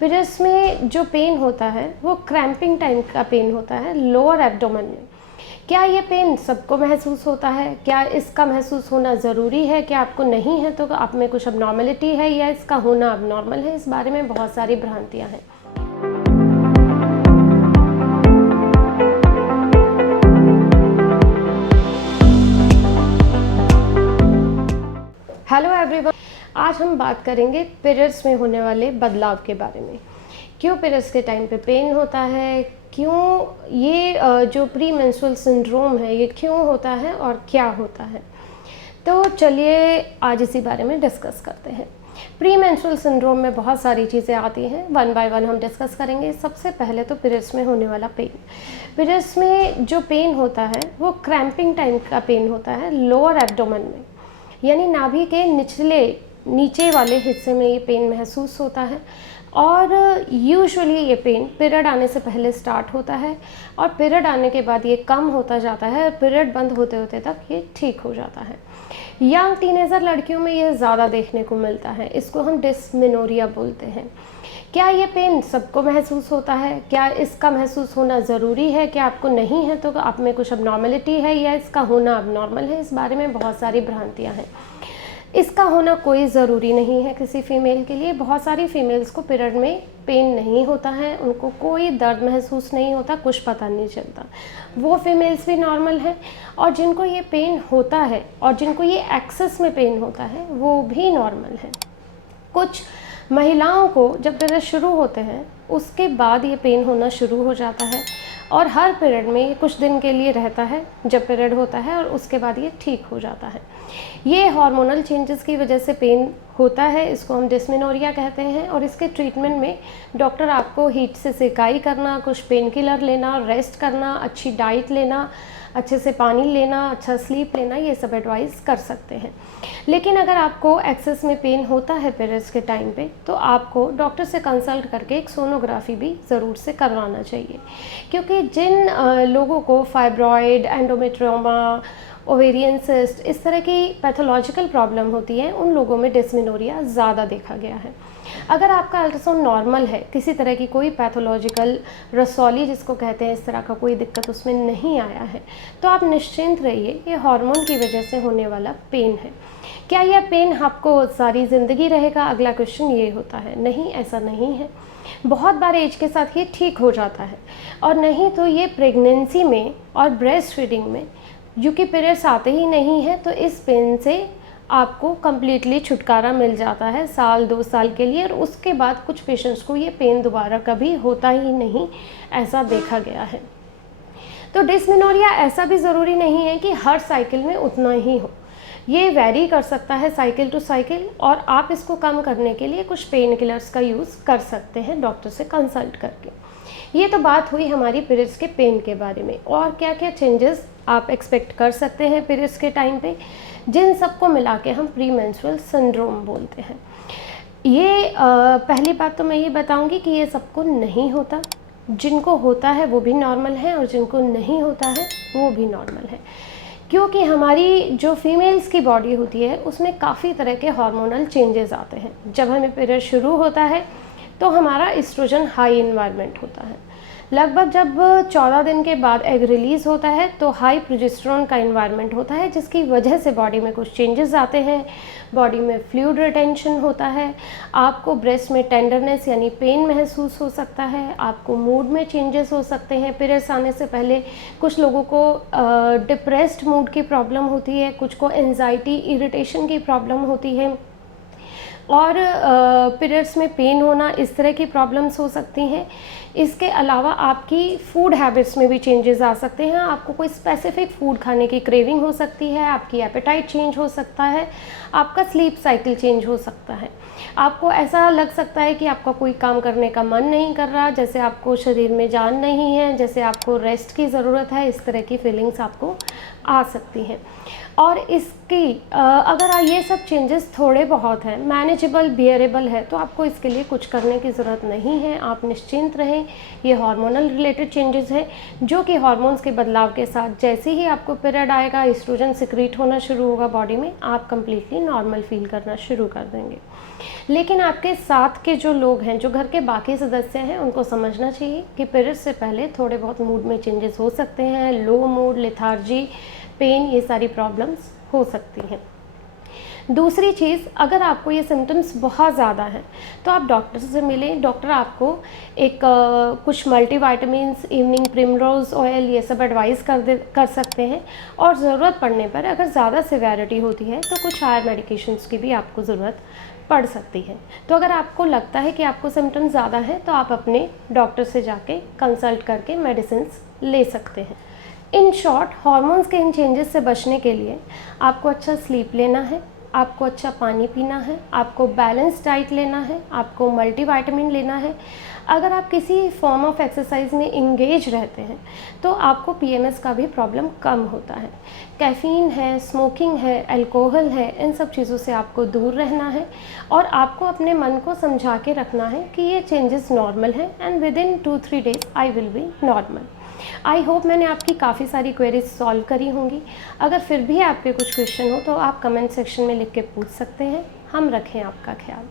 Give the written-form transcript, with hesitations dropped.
Periods में जो pen होता है वो क्रैम्पिंग टाइप का पेन होता है लोअर एब्डोमेन में। क्या ये पेन सबको महसूस होता है? क्या इसका महसूस होना ज़रूरी है? क्या आपको नहीं है तो आप में कुछ अबनॉर्मलिटी है या इसका होना अबनॉर्मल है? इस बारे में बहुत सारी भ्रांतियाँ हैं। हेलो एवरीवन, आज हम बात करेंगे पीरियड्स में होने वाले बदलाव के बारे में। क्यों पीरियड्स के टाइम पे पेन होता है, क्यों ये जो प्री मेंस्ट्रुअल सिंड्रोम है ये क्यों होता है और क्या होता है। तो चलिए आज इसी बारे में डिस्कस करते हैं। प्री मेंस्ट्रुअल सिंड्रोम में बहुत सारी चीज़ें आती हैं, वन बाय वन हम डिस्कस करेंगे। सबसे पहले तो पीरियड्स में होने वाला पेन। पीरियड्स में जो पेन होता है वो क्रैम्पिंग टाइप का पेन होता है लोअर एब्डोमेन में, यानी नाभि के नीचे वाले हिस्से में ये पेन महसूस होता है। और यूजुअली ये पेन पीरियड आने से पहले स्टार्ट होता है और पीरियड आने के बाद ये कम होता जाता है और पीरियड बंद होते होते तक ये ठीक हो जाता है। यंग टीनेजर लड़कियों में ये ज़्यादा देखने को मिलता है, इसको हम डिस्मेनोरिया बोलते हैं। क्या ये पेन सबको महसूस होता है? क्या इसका महसूस होना ज़रूरी है? क्या आपको नहीं है तो आप में कुछ अबनॉर्मलिटी है या इसका होना अबनॉर्मल है? इस बारे में बहुत सारी भ्रांतियाँ हैं। इसका होना कोई ज़रूरी नहीं है किसी फीमेल के लिए। बहुत सारी फीमेल्स को पीरियड में पेन नहीं होता है, उनको कोई दर्द महसूस नहीं होता, कुछ पता नहीं चलता, वो फीमेल्स भी नॉर्मल हैं। और जिनको ये पेन होता है और जिनको ये एक्सेस में पेन होता है वो भी नॉर्मल है। कुछ महिलाओं को जब पीरियड शुरू होते हैं उसके बाद ये पेन होना शुरू हो जाता है और हर पीरियड में ये कुछ दिन के लिए रहता है जब पीरियड होता है और उसके बाद ये ठीक हो जाता है। ये हार्मोनल चेंजेस की वजह से पेन होता है, इसको हम डिस्मेनोरिया कहते हैं। और इसके ट्रीटमेंट में डॉक्टर आपको हीट से सेकाई करना, कुछ पेन किलर लेना, रेस्ट करना, अच्छी डाइट लेना, अच्छे से पानी लेना, अच्छा स्लीप लेना, ये सब एडवाइस कर सकते हैं। लेकिन अगर आपको एक्सेस में पेन होता है पीरियड्स के टाइम पे तो आपको डॉक्टर से कंसल्ट करके एक सोनोग्राफी भी ज़रूर से करवाना चाहिए, क्योंकि जिन लोगों को फाइब्रॉइड, एंडोमेट्रियोमा, ओवेरियन सिस्ट, इस तरह की पैथोलॉजिकल प्रॉब्लम होती है उन लोगों में डिस्मेनोरिया ज़्यादा देखा गया है। अगर आपका अल्ट्रासाउंड नॉर्मल है, किसी तरह की कोई पैथोलॉजिकल रसौली जिसको कहते हैं, इस तरह का कोई दिक्कत उसमें नहीं आया है तो आप निश्चिंत रहिए, ये हार्मोन की वजह से होने वाला पेन है। क्या यह पेन आपको सारी ज़िंदगी रहेगा? अगला क्वेश्चन ये होता है। नहीं, ऐसा नहीं है। बहुत बार एज के साथ ये ठीक हो जाता है और नहीं तो ये प्रेगनेंसी में और ब्रेस्ट फीडिंग में, क्योंकि पीरियड्स आते ही नहीं है तो इस पेन से आपको कम्प्लीटली छुटकारा मिल जाता है साल 2 साल के लिए। और उसके बाद कुछ पेशेंट्स को ये पेन दोबारा कभी होता ही नहीं, ऐसा देखा गया है। तो डिस्मेनोरिया ऐसा भी ज़रूरी नहीं है कि हर साइकिल में उतना ही हो, ये वेरी कर सकता है साइकिल टू साइकिल। और आप इसको कम करने के लिए कुछ पेन किलर्स का यूज़ कर सकते हैं डॉक्टर से कंसल्ट करके। ये तो बात हुई हमारी पीरियड्स के पेन के बारे में। और क्या क्या चेंजेस आप एक्सपेक्ट कर सकते हैं पीरियड्स के टाइम पे, जिन सबको मिला के हम प्री मेंस्ट्रुअल सिंड्रोम बोलते हैं। ये पहली बात तो मैं ये बताऊंगी कि ये सबको नहीं होता, जिनको होता है वो भी नॉर्मल है और जिनको नहीं होता है वो भी नॉर्मल है। क्योंकि हमारी जो फीमेल्स की बॉडी होती है उसमें काफ़ी तरह के हार्मोनल चेंजेस आते हैं। जब हमें पीरियड शुरू होता है तो हमारा एस्ट्रोजन हाई इन्वायरमेंट होता है। लगभग जब 14 दिन के बाद एग रिलीज़ होता है तो हाई प्रोजेस्टेरोन का इन्वायरमेंट होता है, जिसकी वजह से बॉडी में कुछ चेंजेस आते हैं। बॉडी में फ्लूइड रिटेंशन होता है, आपको ब्रेस्ट में टेंडरनेस यानी पेन महसूस हो सकता है, आपको मूड में चेंजेस हो सकते हैं। पीरियड्स आने से पहले कुछ लोगों को डिप्रेस्ड मूड की प्रॉब्लम होती है, कुछ को एंजाइटी, इरिटेशन की प्रॉब्लम होती है और पीरियड्स में पेन होना, इस तरह की प्रॉब्लम्स हो सकती हैं। इसके अलावा आपकी फूड हैबिट्स में भी चेंजेस आ सकते हैं। आपको कोई स्पेसिफिक फूड खाने की क्रेविंग हो सकती है, आपकी एपेटाइट चेंज हो सकता है, आपका स्लीप साइकिल चेंज हो सकता है। आपको ऐसा लग सकता है कि आपका कोई काम करने का मन नहीं कर रहा, जैसे आपको शरीर में जान नहीं है, जैसे आपको रेस्ट की ज़रूरत है, इस तरह की फीलिंग्स आपको आ सकती हैं। और इसकी अगर ये सब चेंजेस थोड़े बहुत हैं, मैनेजेबल, बियरेबल है, तो आपको इसके लिए कुछ करने की ज़रूरत नहीं है। आप निश्चिंत रहें। ये हार्मोनल रिलेटेड चेंजेस है जो कि हार्मोन्स के बदलाव के साथ जैसे ही आपको पीरियड आएगा, एस्ट्रोजन सिक्रीट होना शुरू होगा बॉडी में, आप कम्प्लीटली नॉर्मल फील करना शुरू कर देंगे। लेकिन आपके साथ के जो लोग हैं, जो घर के बाकी सदस्य हैं, उनको समझना चाहिए कि पीरियड्स से पहले थोड़े बहुत मूड में चेंजेस हो सकते हैं, लो मूड, लेथार्जी, पेन, ये सारी प्रॉब्लम्स हो सकती हैं। दूसरी चीज़, अगर आपको ये सिम्टम्स बहुत ज़्यादा हैं तो आप डॉक्टर से मिलें। डॉक्टर आपको कुछ मल्टीविटामिन्स, इवनिंग प्रिमरोज़ ऑयल, ये सब एडवाइस कर सकते हैं। और ज़रूरत पड़ने पर अगर ज़्यादा सिवियरिटी होती है तो कुछ हायर मेडिकेशंस की भी आपको ज़रूरत पड़ सकती है। तो अगर आपको लगता है कि आपको सिम्टम्स ज़्यादा हैं तो आप अपने डॉक्टर से जाके कंसल्ट करके मेडिसिन्स ले सकते हैं। इन शॉर्ट, हार्मोन्स के इन चेंजेस से बचने के लिए आपको अच्छा स्लीप लेना है, आपको अच्छा पानी पीना है, आपको बैलेंस डाइट लेना है, आपको मल्टीविटामिन लेना है। अगर आप किसी फॉर्म ऑफ एक्सरसाइज में इंगेज रहते हैं तो आपको पीएमएस का भी प्रॉब्लम कम होता है। कैफ़ीन है, स्मोकिंग है, अल्कोहल है, इन सब चीज़ों से आपको दूर रहना है और आपको अपने मन को समझा के रखना है कि ये चेंजेस नॉर्मल हैं and with in 2-3 days I will be normal. I hope मैंने आपकी काफ़ी सारी क्वेरीज सॉल्व करी होंगी। अगर फिर भी आपके कुछ क्वेश्चन हो तो आप कमेंट सेक्शन में लिख के पूछ सकते हैं। हम रखें आपका ख्याल।